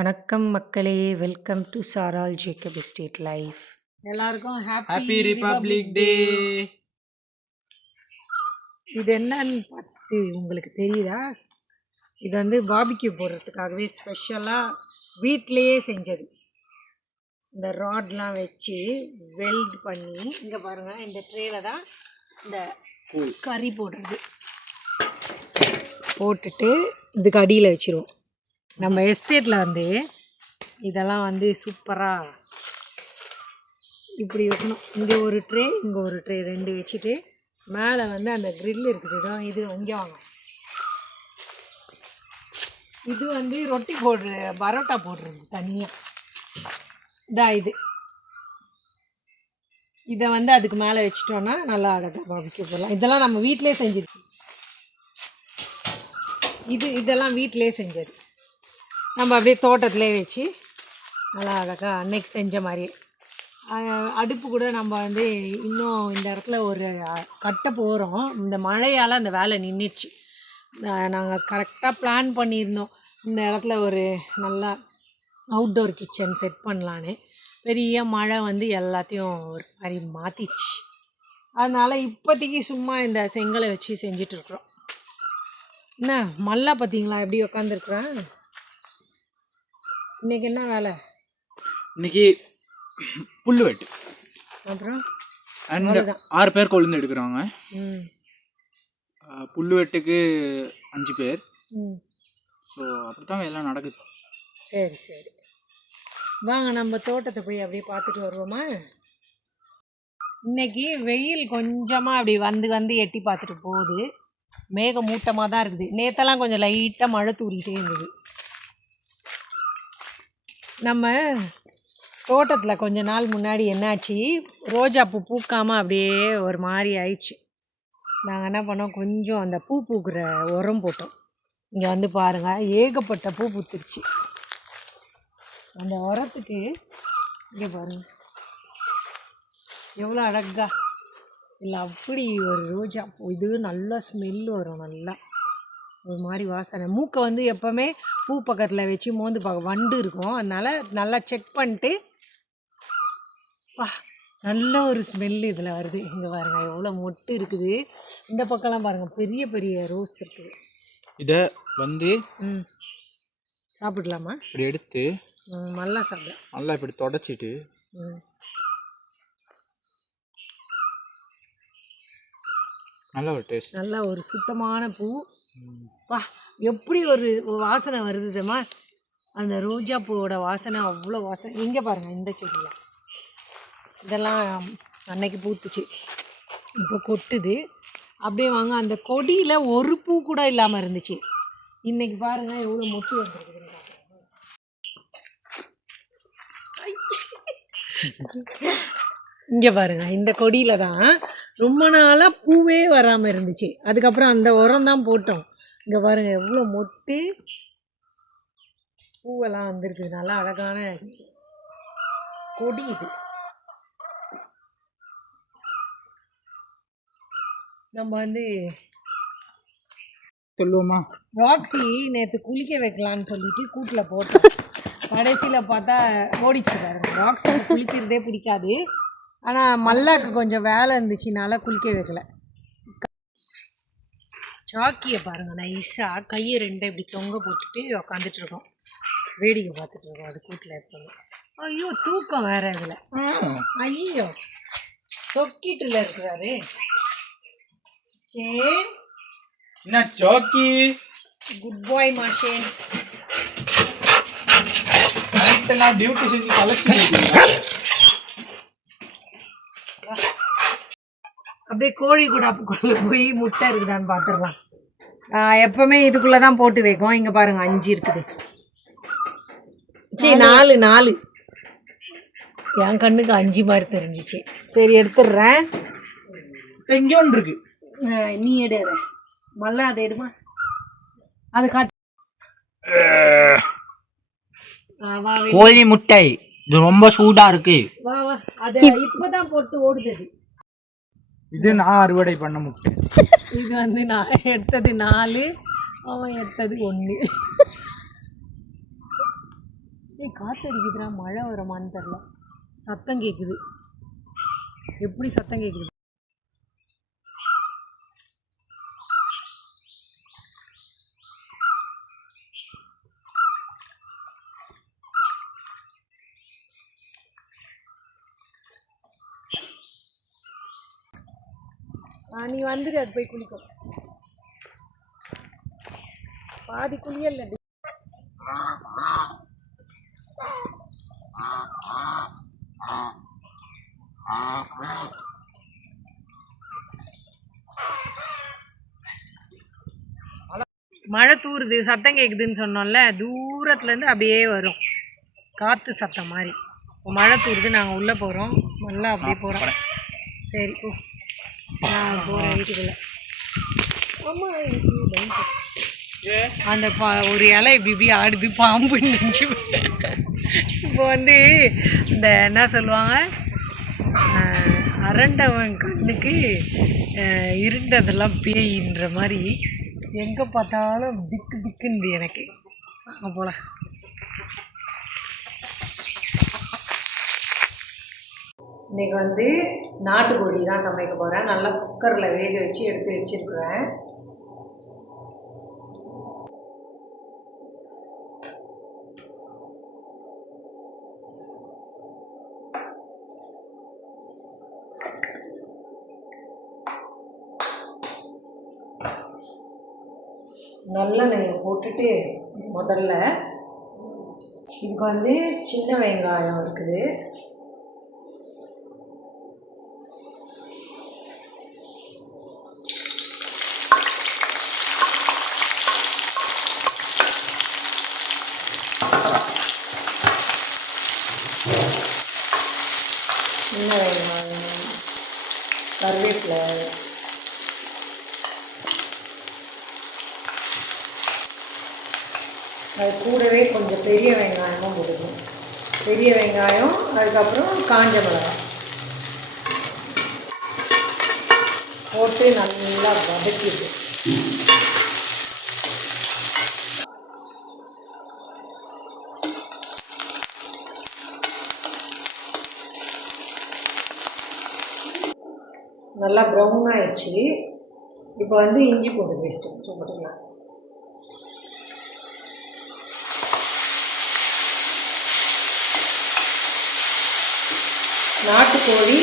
வணக்கம் மக்களே, welcome to சாரால் ஜேக்கப் எஸ்டேட் லைஃப். எல்லாருக்கும் ஹாப்பி ரிபப்ளிக் டே. இது என்னன்னு பார்த்து உங்களுக்கு தெரியுதா? இது வந்து பாபிக்யூ போடுறதுக்காகவே ஸ்பெஷலாக வீட்டிலையே செஞ்சது. இந்த ராட்லாம் வச்சு வெல்ட் பண்ணி, இங்கே பாருங்கள், இந்த ட்ரேல தான் இந்த கறி போடுறது போட்டுட்டு இதுக்கு அடியில் வச்சுருவோம். நம்ம எஸ்டேட்டில் வந்து இதெல்லாம் வந்து சூப்பராக இப்படி வைக்கணும். இங்கே ஒரு ட்ரே, இங்கே ஒரு ட்ரே, ரெண்டு வச்சுட்டு மேலே வந்து அந்த க்ரில் இருக்குது. தான் இது இங்கே வாங்க. இது வந்து ரொட்டி போடுற பரோட்டா போடுறது தனியாக. இது இதை வந்து அதுக்கு மேலே வச்சிட்டோன்னா நல்லா அழகாக பாபிக்யூ போடலாம். இதெல்லாம் நம்ம வீட்டிலே செஞ்சது. இதெல்லாம் வீட்டிலே செஞ்சது. நம்ம அப்படியே தோட்டத்திலே வச்சு நல்லா அழகாக அன்னைக்கு செஞ்ச மாதிரி. அடுப்பு கூட நம்ம வந்து இன்னும் இந்த இடத்துல ஒரு கட்ட போகிறோம். இந்த மழையால் அந்த வேலை நின்றுச்சு. நாங்கள் கரெக்டாக பிளான் பண்ணியிருந்தோம் இந்த இடத்துல ஒரு நல்லா அவுட்டோர் கிச்சன் செட் பண்ணலான்னு. பெரிய மழை வந்து எல்லாத்தையும் ஒரு மாதிரி மாற்றிடுச்சு. அதனால் இப்போதைக்கு சும்மா இந்த செங்கலை வச்சு செஞ்சிட்ருக்குறோம். என்ன மல்லா பார்த்தீங்களா எப்படி உக்காந்துருக்குறேன். இன்றைக்கி என்ன வேலை? இன்னைக்கு புல் வெட்டு. அப்புறம் 6 பேர் கொழுந்து எடுக்கிறாங்க. புல் வெட்டுக்கு 5 பேர். ஸோ அப்படி தான் எல்லாம் நடக்குது. சரி சரி, வாங்க நம்ம தோட்டத்தை போய் அப்படியே பார்த்துட்டு வருவோமா. இன்னைக்கு வெயில் கொஞ்சமாக அப்படி வந்து எட்டி பார்த்துட்டு போகுது. மேக மூட்டமாக தான் இருக்குது. நேற்றெல்லாம் கொஞ்சம் லைட்டாக மழை தூரிகிட்டே இருந்தது. நம்ம தோட்டத்தில் கொஞ்ச நாள் முன்னாடி என்னாச்சு, ரோஜா பூ பூக்காமல் அப்படியே ஒரு மாதிரி ஆயிடுச்சு. நாங்கள் என்ன பண்ணோம், கொஞ்சம் அந்த பூ பூக்கிற உரம் போட்டோம். இங்கே வந்து பாருங்கள், ஏகப்பட்ட பூ பூத்துருச்சு. அந்த உரத்துக்கு இங்கே பாருங்கள் எவ்வளோ அழகா இல்லை, அப்படி ஒரு ரோஜா பூ. இது நல்லா ஸ்மெல் வரும், நல்லா ஒரு மாதிரி வாசனை. மூக்கை வந்து எப்போவுமே பூ பக்கத்தில் வச்சு மோந்து பார்க்க வண்டு இருக்கும். அதனால் நல்லா செக் பண்ணிட்டு நல்ல ஒரு ஸ்மெல்லு இதில் வருது. இங்கே பாருங்கள் எவ்வளோ மொட்டு இருக்குது. இந்த பக்கம்லாம் பாருங்கள் பெரிய பெரிய ரோஸ் இருக்குது. இதை வந்து சாப்பிடலாமா? இப்படி எடுத்து நல்லா சாப்பிட, நல்லா இப்படி தொடச்சிட்டு நல்ல ஒரு டேஸ்ட், நல்ல ஒரு சுத்தமான பூ. எப்படி ஒரு வாசனை வருது தெரியுமா? அந்த ரோஜா பூவோட வாசனை அவ்வளோ வாசனை. இங்கே பாருங்கள், இந்த செடியில் இதெல்லாம் அன்னைக்கு பூத்துச்சு, இப்போ கொட்டுது. அப்படியே வாங்க, அந்த கொடியில் ஒரு பூ கூட இல்லாமல் இருந்துச்சு. இன்னைக்கு பாருங்கள் எவ்வளோ மொட்டு வந்துருக்குதுன்னு. இங்கே பாருங்கள், இந்த கொடியில் தான் ரொம்ப நாளாக பூவே வராமல் இருந்துச்சு. அதுக்கப்புறம் அந்த உரம் தான் போட்டோம். இங்கே பாருங்கள் எவ்வளோ மொட்டு பூவெல்லாம் வந்திருக்குது. நல்லா அழகான கொடி இது. நம்ம வந்து சொல்லுவோமா, ராக்ஸி நேற்று குளிக்க வைக்கலான்னு சொல்லிட்டு கூட்டில் போட்டோம். கடைசியில் பார்த்தா ஓடிச்சு. பாருங்க, ராக்ஸிக்கு குளிக்கிறதே பிடிக்காது. ஆனால் மல்லாக்கு கொஞ்சம் வேலை இருந்துச்சுனால குளிக்க வைக்கல. சாக்கியை பாருங்கள், நைஸாக கையை 2 இப்படி தொங்க போட்டுட்டு உக்காந்துட்ருக்கோம், வேடிக்கை பார்த்துட்ருக்கோம். அது கூட்டில் இருப்போம். ஐயோ தூக்கம் வேறு இதில். ஐயோ சொக்கிட்டுல இருக்கிறாரு. என்ன சாக்கி, குட் பாய் மாஷேன். நைட்டெல்லாம் டியூட்டி செஞ்சு கலெக்ட். அப்படியே கோழி கூடாப்புக்குள்ளே போய் முட்டை இருக்குதான்னு பார்த்துடலாம். எப்போவுமே இதுக்குள்ளே தான் போட்டு வைக்கும். இங்கே பாருங்கள் 5 இருக்குது. சரி 4 என் கண்ணுக்கு 5 மாதிரி தெரிஞ்சிச்சு. சரி எடுத்துடுறேன். இங்கே ஒன்று இருக்கு, நீ எடு. மல்ல அதை எடுமா, அது காட்டு. கோழி முட்டை இது ரொம்ப சூடா இருக்கு. வா வா, அதை இப்போதான் போட்டு ஓடுது. இது நான் அறுவடை பண்ண முட்டை. இது வந்து நான் எடுத்தது 4, அவன் எடுத்தது 1. காற்று அடிக்குதுடா, மழை வருமான்னு தெரில. சத்தம் கேட்குது. எப்படி சத்தம் கேட்குது? நீ வந்துடு, அது போய் குளிக்கும். பாதி குளியல்ல. மழை தூருது, சத்தம் கேட்குதுன்னு சொன்னோம்ல, தூரத்துலேருந்து அப்படியே வரும் காற்று சத்தம் மாதிரி. இப்போ மழை தூருது, நாங்கள் உள்ளே போகிறோம். நல்லா அப்படியே போகிறோம். சரி ஓ, நான் போகிறேன் வீட்டுக்குள்ளே. ஆமாம், அந்த ஒரு இலை இப்படி ஆடுது, பாம்பு நினச்சி. இப்போ வந்து இந்த என்ன சொல்லுவாங்க, அரண்டவன் கண்ணுக்கு இருண்டதெல்லாம் பேயின்ற மாதிரி எங்கே பார்த்தாலும் திக்கு திக்குந்து எனக்கு. போல இன்றைக்கி வந்து நாட்டுக்கோழி தான் சமைக்க போகிறேன். நல்லா குக்கரில் வேக வச்சு எடுத்து வச்சுருக்குறேன். நல்லெண்ணெய் போட்டுட்டு முதல்ல இதுக்கு வந்து சின்ன வெங்காயம் இருக்குது, சின்ன வெங்காயம், கருவேப்பிலை, அது கூடவே கொஞ்சம் பெரிய வெங்காயமும் போட்டுக்கணும். பெரிய வெங்காயம், அதுக்கப்புறம் காஞ்ச மிளகாய் போட்டு நல்லா வதக்கிட்டு நல்லா ப்ரௌன் ஆயிடுச்சு. இப்போ வந்து இஞ்சி பூண்டு பேஸ்ட்டு கொஞ்சம் போட்டுக்கலாம். நாட்டுக்கோழி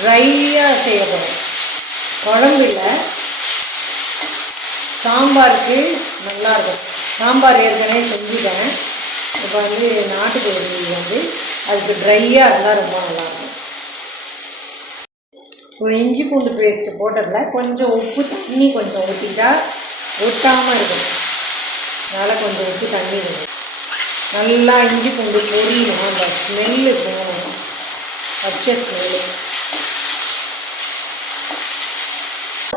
ட்ரையாக செய்யப்படும், குழம்பில் சாம்பாருக்கு நல்லாயிருக்கும். சாம்பார் ஏற்கனவே செஞ்சுட்டேன். இப்போ வந்து நாட்டுக்கோழி வந்து அதுக்கு ட்ரையாக இருந்தால் ரொம்ப நல்லாயிருக்கும். இப்போ இஞ்சி பூண்டு பேஸ்ட்டு போட்டதில் கொஞ்சம் உப்பு தண்ணி கொஞ்சம் ஊற்றிட்டா ஒட்டாமல் இருக்கும். அதனால் கொஞ்சம் உப்பு தண்ணி வரும். நல்லா இஞ்சி பூண்டு பொரியணும், அந்த ஸ்மெல்லு போகணும், பச்சை ஸ்மெல்லு.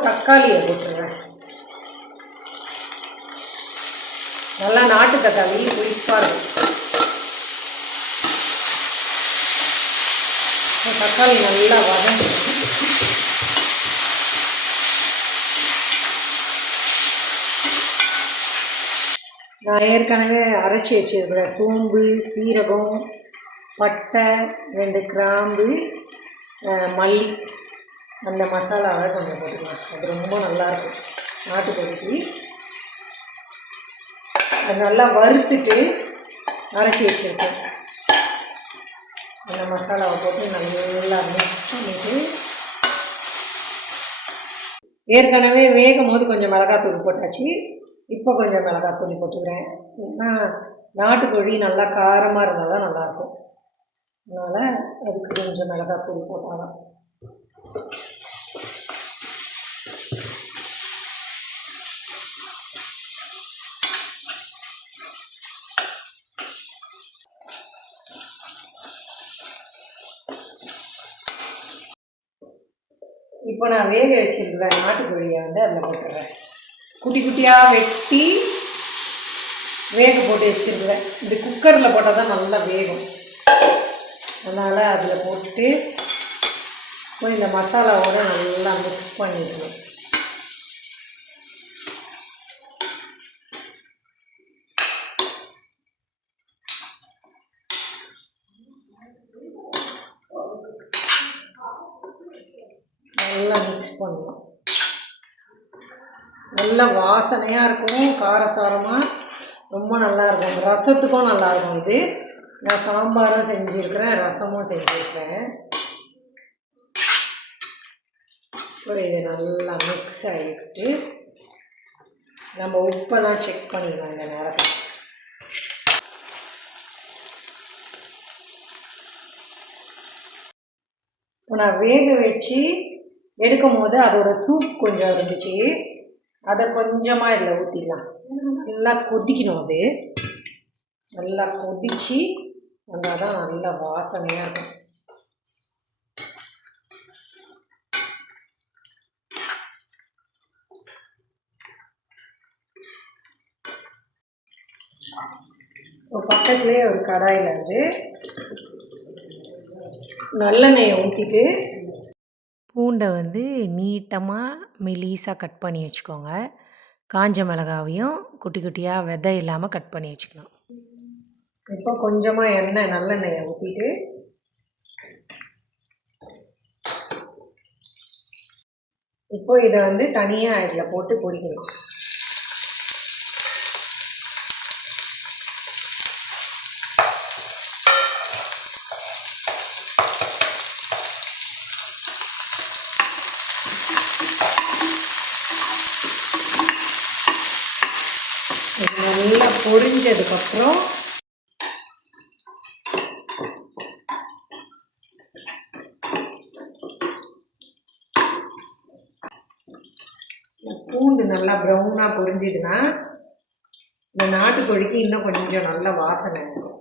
தக்காளியை போட்டுருவேன். நல்லா நாட்டு தக்காளி புளிப்பாக இருக்கும். தக்காளி நல்லா வதங்கும். நான் ஏற்கனவே அரைச்சி வச்சுருக்கிறேன் சோம்பு, சீரகம், பட்டை, 2 கிராம்பு, மல்லி, அந்த மசாலாவை கொஞ்சம் போட்டுக்கலாம். அது ரொம்ப நல்லாயிருக்கும் நாட்டுக்கோழிக்கு. அது நல்லா வறுத்துட்டு அரைச்சி வச்சுருக்கேன். அந்த மசாலாவை போட்டு நல்லா மிக்ஸ் பண்ணிவிட்டு, ஏற்கனவே வேகும் போது கொஞ்சம் மிளகாத்தூள் போட்டாச்சு. இப்போ கொஞ்சம் மிளகாத்தூள் போட்டுக்கிறேன். ஏன்னா நாட்டுக்கோழி நல்லா காரமாக இருந்தால் தான் நல்லாயிருக்கும். அதனால் அதுக்கு கொஞ்சம் மிளகாத்தூள் போட்டால் தான். இப்போ நான் வேக வச்சுருக்கிறேன் நாட்டுக்கோழியை வந்து அதில் போட்டுறேன். குட்டி குட்டியாக வெட்டி வேக போட்டு வச்சுருக்கிறேன். இது குக்கரில் போட்டால் தான் நல்லா வேகும். அதனால் அதில் போட்டுட்டு போய் இந்த மசாலாவோடு நல்லா மிக்ஸ் பண்ணிடணும். நல்லா மிக்ஸ் பண்ணலாம். நல்ல வாசனையாக இருக்கும், காரசாரமாக ரொம்ப நல்லாயிருக்கும். ரசத்துக்கும் நல்லாயிருக்கும். இது நான் சாம்பாரும் செஞ்சுருக்கிறேன், ரசமும் செஞ்சுருக்கேன். இது நல்லா மிக்ஸ் ஆகிட்டு நம்ம உப்பெல்லாம் செக் பண்ணிடலாம் இந்த நேரத்தில். இப்போ நான் வேக வச்சு எடுக்கும் போது அதோட சூப் கொஞ்சம் இருந்துச்சு, அதை கொஞ்சமாக இதில் ஊற்றிடலாம். நல்லா கொதிக்கணும். அது நல்லா கொதித்து வந்தால் தான் நல்லா வாசனையாக இருக்கும். இப்போ பக்கத்துலேயே ஒரு கடாயில் வந்து நல்லெண்ணெயை ஊற்றிட்டு பூண்டை வந்து நீட்டமாக மெலிசாக கட் பண்ணி வச்சுக்கோங்க. காஞ்ச மிளகாவையும் குட்டி குட்டியாக விதை இல்லாமல் கட் பண்ணி வச்சுக்கணும். இப்போ கொஞ்சமாக எண்ணெய் நல்லெண்ணெயை ஊற்றிட்டு இப்போ இதை வந்து தனியாக இதில் போட்டு பொரிக்கணும். நல்லா பொரிஞ்சதுக்கப்புறம் பூண்டு நல்லா ப்ரௌனாக பொரிஞ்சுதுன்னா இந்த நாட்டுக்கோழிக்கு இன்னும் கொஞ்சம் நல்ல வாசனை இருக்கும்.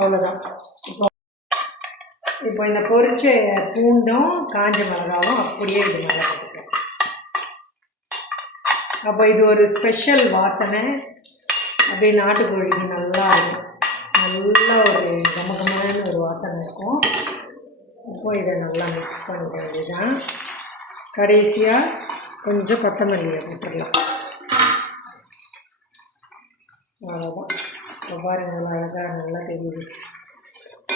அவ்வளோதான். இப்போ இந்த பொரிச்ச பூண்டும் காஞ்ச மிளகாவும் அப்படியே இது மேலே போட்டுக்கலாம். அப்போ இது ஒரு ஸ்பெஷல் வாசனை, அப்படியே நாட்டுக்கோழிக்கு நல்லா இருக்கும். நல்ல ஒரு கமகமான ஒரு வாசனை இருக்கும். இப்போ இதை நல்லா மிக்ஸ் பண்ணிக்க வேண்டியதுதான். கடைசியாக கொஞ்சம் கொத்தமல்லியை போட்டுடலாம். அவ்வளோதான். இப்போ பாருங்கள் அழகாக நல்லா தெரியுது.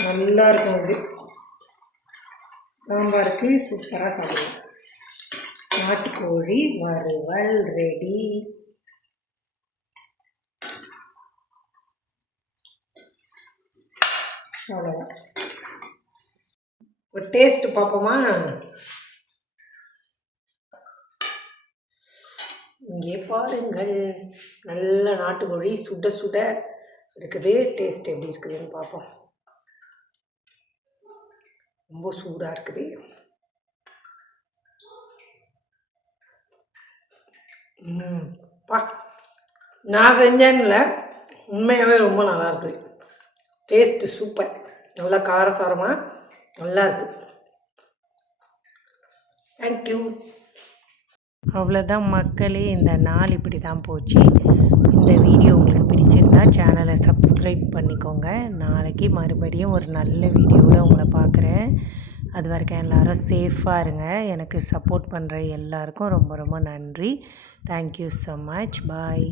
நல்லா இருக்கும். இது சாம்பாருக்கு சூப்பராக சாப்பிடலாம். நாட்டுக்கோழி வறுவல் ரெடி. அவ்வளோதான். ஒரு டேஸ்ட்டு பார்ப்போமா? இங்கே பாருங்கள், நல்ல நாட்டுக்கோழி சுட சுட இருக்குது. டேஸ்ட் எப்படி இருக்குதுன்னு பார்ப்போம். ரொம்ப சூடாக இருக்குது. நான் செஞ்சேன்ல, உண்மையாகவே ரொம்ப நல்லா இருக்குது. Taste super. நல்லா காரசாரமாக நல்லா இருக்குது. தேங்க்யூ. அவ்வளோதான் மக்களே, இந்த நாள் இப்படி தான் போச்சு. இந்த வீடியோ உங்களுக்கு பிடிச்சிருந்தா சேனலை சப்ஸ்கிரைப் பண்ணிக்கோங்க. நாளைக்கு மறுபடியும் ஒரு நல்ல வீடியோவில் உங்களை பார்க்குறேன். அது வரைக்கும் எல்லோரும் சேஃபாக இருங்க. எனக்கு சப்போர்ட் பண்ணுற எல்லாருக்கும் ரொம்ப ரொம்ப நன்றி. Thank you so much. பாய்.